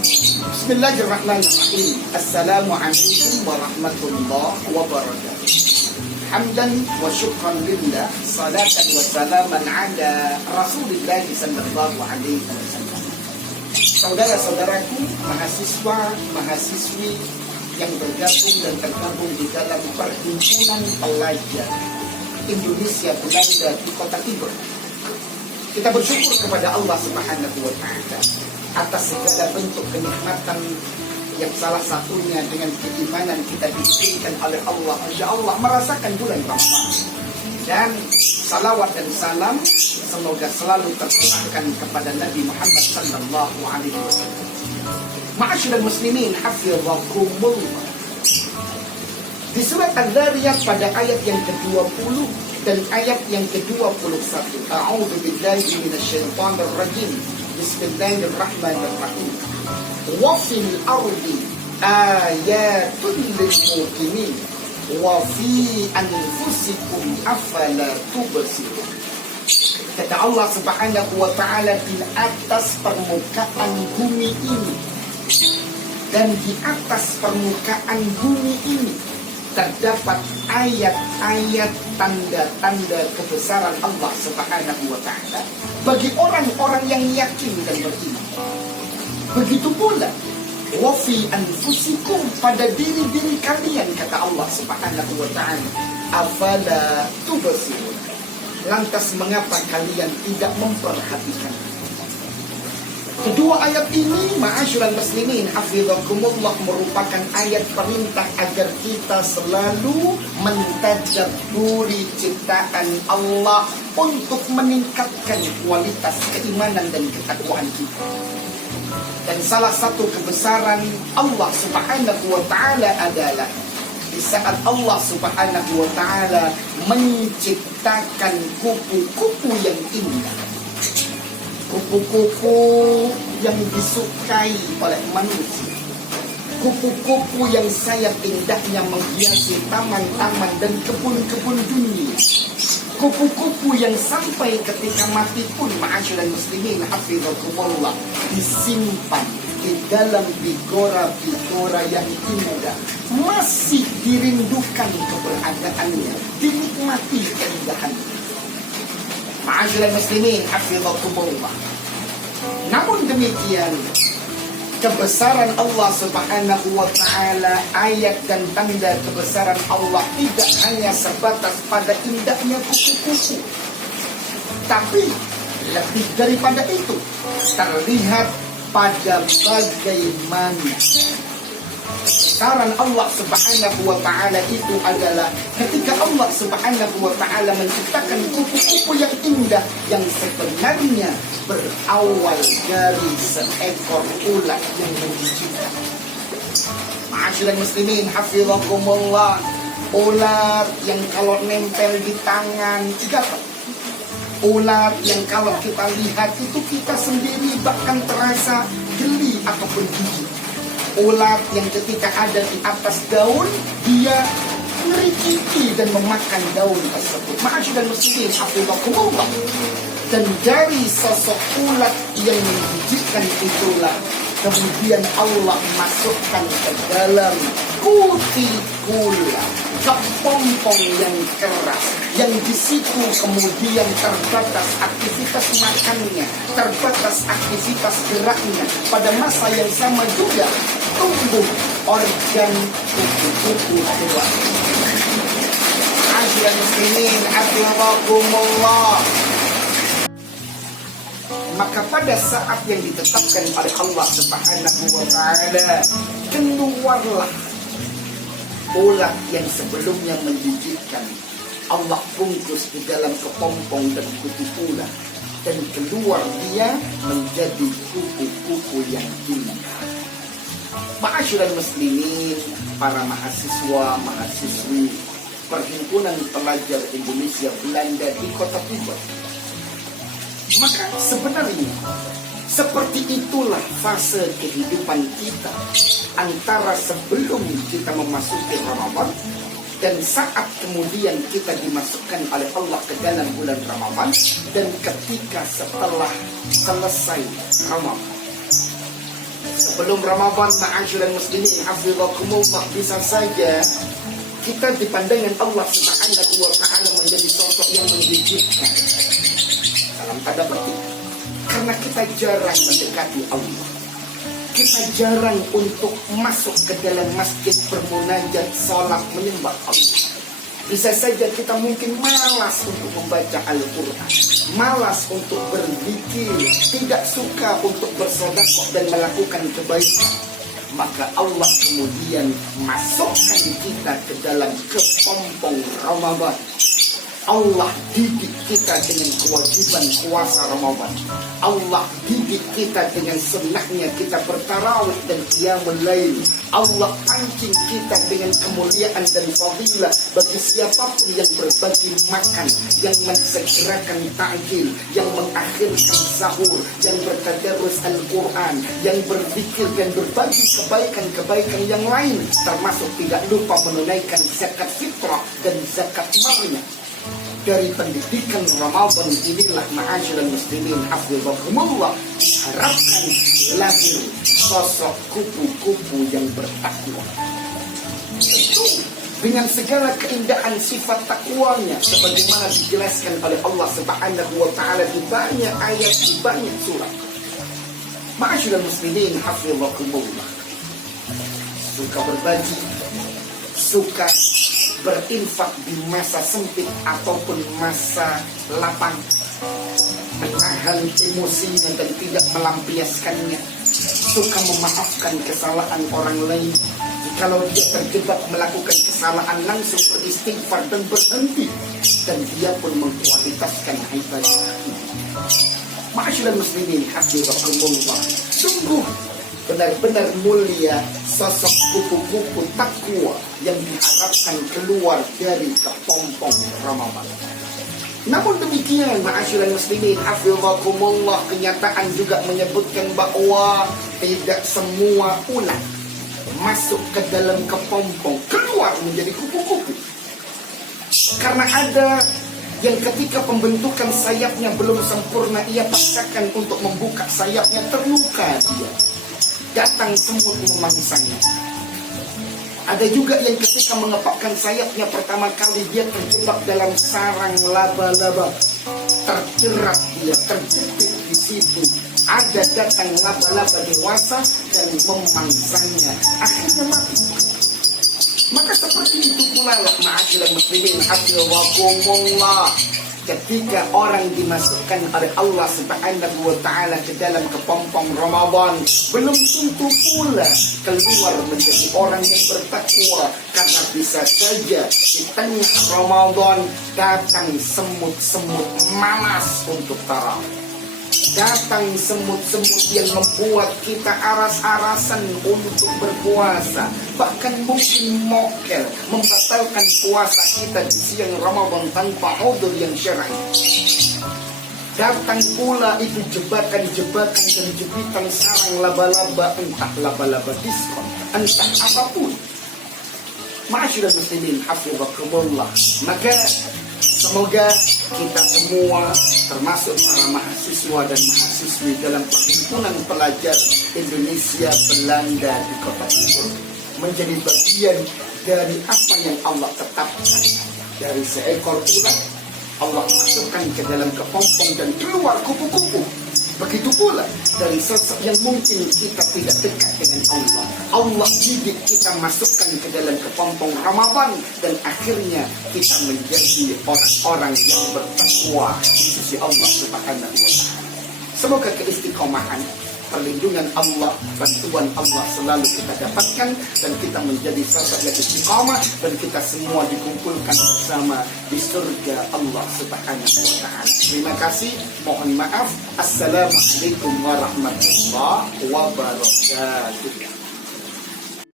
Bismillahirrahmanirrahim. Assalamualaikum warahmatullahi wabarakatuh. Hamdan wa syukran lillah, salatan wa salaman ala Rasulillah sallallahu alaihi wasallam. Saudara-saudaraku, mahasiswa, mahasiswi yang bergabung dan tergabung di dalam Perhimpunan Pelajar Indonesia Belanda di Kota Timur. Kita bersyukur kepada Allah Subhanahu wa Ta'ala atas segala bentuk kenikmatan yang salah satunya dengan keimanan kita diberikan oleh Allah. Masya Allah, merasakan bulan Ramadan. Dan salawat dan salam semoga selalu tercurahkan kepada Nabi Muhammad sallallahu alaihi wasallam. Ma'asyiral muslimin, hafizakumullah. Di surat Al-Dhariyat pada ayat yang ke-20 dan ayat yang ke-21. A'udzu billahi minasyaitonir rajim. Bismillahirrahmanirrahim. Wa fil ardi ayatun lil muqinin wa fi anfusikum afala tubsirun. Kata Allah Subhanahu wa Ta'ala, di atas permukaan bumi ini dan di atas permukaan bumi ini terdapat ayat-ayat, tanda-tanda kebesaran Allah Subhanahu wa Ta'ala bagi orang-orang yang yakin dan beriman. Begitu pula wa fi anfusikum, pada diri-diri kalian, kata Allah Subhanahu wa Ta'ala, afala tubsirun. Lantas mengapa kalian tidak memperhatikan? Kedua ayat ini, ma'asyiral muslimin, hafizakumullah, merupakan ayat perintah agar kita selalu mentadabburi ciptaan Allah untuk meningkatkan kualitas keimanan dan ketakwaan kita. Dan salah satu kebesaran Allah Subhanahu wa Ta'ala adalah di saat Allah Subhanahu wa Ta'ala menciptakan kupu-kupu yang indah, kupu-kupu yang disukai oleh manusia, kupu-kupu yang sayap indahnya menghiasi taman-taman dan kebun-kebun dunia, kupu-kupu yang sampai ketika mati pun, ma'asyiral muslimin, hafizakumullah, disimpan di dalam bigora-bigora yang indah, masih dirindukan keberadaannya, dinikmati keindahannya. Ma'asyiral muslimin, hafizakumullah. Namun demikian, kebesaran Allah Subhanahu wa Ta'ala, ayat dan tanda kebesaran Allah tidak hanya sebatas pada indahnya kupu-kupu, tapi lebih daripada itu, terlihat pada bagaimana kebesaran Allah Subhanahu wa Ta'ala itu adalah ketika Allah Subhanahu wa Ta'ala menciptakan kupu-kupu yang indah yang sebenarnya berawal dari seekor ulat yang menjijikkan. Ma'asyiral muslimin, hafizakumullah, ulat yang kalau nempel di tangan gatal. Ulat yang kalau kita lihat itu kita sendiri bahkan terasa geli ataupun jijik. Ulat yang ketika ada di atas daun, dia mericiki dan memakan daun tersebut. Ma'asyiral muslimin, hafizakumullah. Dan dari sosok ulat yang menjijikkan itulah kemudian Allah masukkan ke dalam kutikula, kepompong yang keras, yang di situ kemudian terbatas aktivitas makannya, terbatas aktivitas geraknya. Pada masa yang sama juga tumbuh organ kupu-kupu tua. Ma'asyiral muslimin, hafizakumullah. Maka pada saat yang ditetapkan oleh Allah Subhanahu wa Ta'ala, keluarlah ulat yang sebelumnya menjijikkan. Allah bungkus di dalam kepompong dan kutikula, dan keluar dia menjadi kupu-kupu yang indah. Ma'asyiral muslimin, para mahasiswa, mahasiswi Perhimpunan Pelajar Indonesia Belanda di Kota Timur. Maka sebenarnya seperti itulah fase kehidupan kita antara sebelum kita memasuki Ramadan dan saat kemudian kita dimasukkan oleh Allah ke dalam bulan Ramadan, dan ketika setelah selesai Ramadan. Sebelum Ramadan, ma'asyiral muslimin hafizakumullah, bisa saja kita di pandangan Allah Subhanahu wa ta'ala menjadi sosok yang menjijikkan dalam tanda petik, karena kita jarang mendekati Allah. Kita jarang untuk masuk ke dalam masjid bermunajat, sholat, menyembah Allah. Bisa saja kita mungkin malas untuk membaca Al-Quran, malas untuk berzikir, tidak suka untuk bersedekah dan melakukan kebaikan. Maka Allah kemudian masukkan kita ke dalam kepompong Ramadan. Allah didik kita dengan kewajiban puasa Ramadan. Allah didik kita dengan sunnahnya kita bertarawih dan qiyamul lail. Allah pancing kita dengan kemuliaan dan fadilah bagi siapapun yang berbagi makan, yang mensegerakan ta'jil, yang mengakhirkan sahur, yang bertadarus Al-Quran, yang berzikir dan berbagi kebaikan-kebaikan yang lain, termasuk tidak lupa menunaikan zakat fitrah dan zakat malnya. Dari pendidikan Ramadan inilah ma'asyiral muslimin hafizakumullah harapkan lahir sosok kupu-kupu yang bertakwa. Tentu dengan segala keindahan sifat takwanya sebagaimana dijelaskan oleh Allah Subhanahu wa ta'ala di banyak ayat, di banyak surat. Ma'asyiral muslimin hafizakumullah, suka berbagi, suka berinfak di masa sempit ataupun masa lapang, menahan emosinya dan tidak melampiaskannya, suka memaafkan kesalahan orang lain. Kalau dia terjebak melakukan kesalahan, langsung beristighfar dan berhenti, dan dia pun mengkualitaskan ibadah. Ma'asyiral muslimin hafizakumullah, sungguh benar-benar mulia sosok kupu-kupu takwa yang diharapkan keluar dari kepompong Ramadan. Namun demikian, ma'asyiral muslimin hafizakumullah, kenyataan juga menyebutkan bahwa tidak semua ulat masuk ke dalam kepompong keluar menjadi kupu-kupu. Karena ada yang ketika pembentukan sayapnya belum sempurna, ia paksakan untuk membuka sayapnya, terluka dia. Datang semut memangsanya. Ada juga yang ketika mengepakkan sayapnya pertama kali, dia terjebak dalam sarang laba-laba, terjerat dia, terjepit di situ. Ada datang laba-laba dewasa dan memangsanya, akhirnya mati. Maka seperti itu pula ma'asyiral muslimin hafizakumullah, ketika orang dimasukkan oleh Allah Subhanahu wa ta'ala ke dalam kepompong Ramadan, belum tentu pula keluar menjadi orang yang bertakwa, karena bisa saja di tengah Ramadan datang semut-semut malas untuk tarawih. Datang semut-semut yang membuat kita aras-arasan untuk berpuasa, bahkan mungkin mokel, membatalkan puasa kita di siang Ramadan tanpa udzur yang syar'i. Datang pula itu jebakan-jebakan dan jepitan sarang laba-laba, entah laba-laba diskon, entah apapun. Ma'asyiral muslimin hafizakumullah, maka semoga kita semua, termasuk para mahasiswa dan mahasiswi dalam Perhimpunan Pelajar Indonesia Belanda di Kota Timur, menjadi bagian dari apa yang Allah tetapkan. Dari seekor ulat, Allah masukkan ke dalam kepompong dan keluar kupu-kupu. Begitu pula dari sosok yang mungkin kita tidak dekat dengan Allah, Allah didik kita masukkan ke dalam kepompong Ramadan, dan akhirnya kita menjadi orang-orang yang bertakwa di sisi Allah Subhanahu wa ta'ala. Semoga keistiqomahan, perlindungan Allah, bantuan Allah selalu kita dapatkan, dan kita menjadi sosok yang istiqomah, dan kita semua dikumpulkan bersama di surga Allah Subhanahu wa ta'ala. Terima kasih, mohon maaf. Assalamualaikum warahmatullahi wabarakatuh.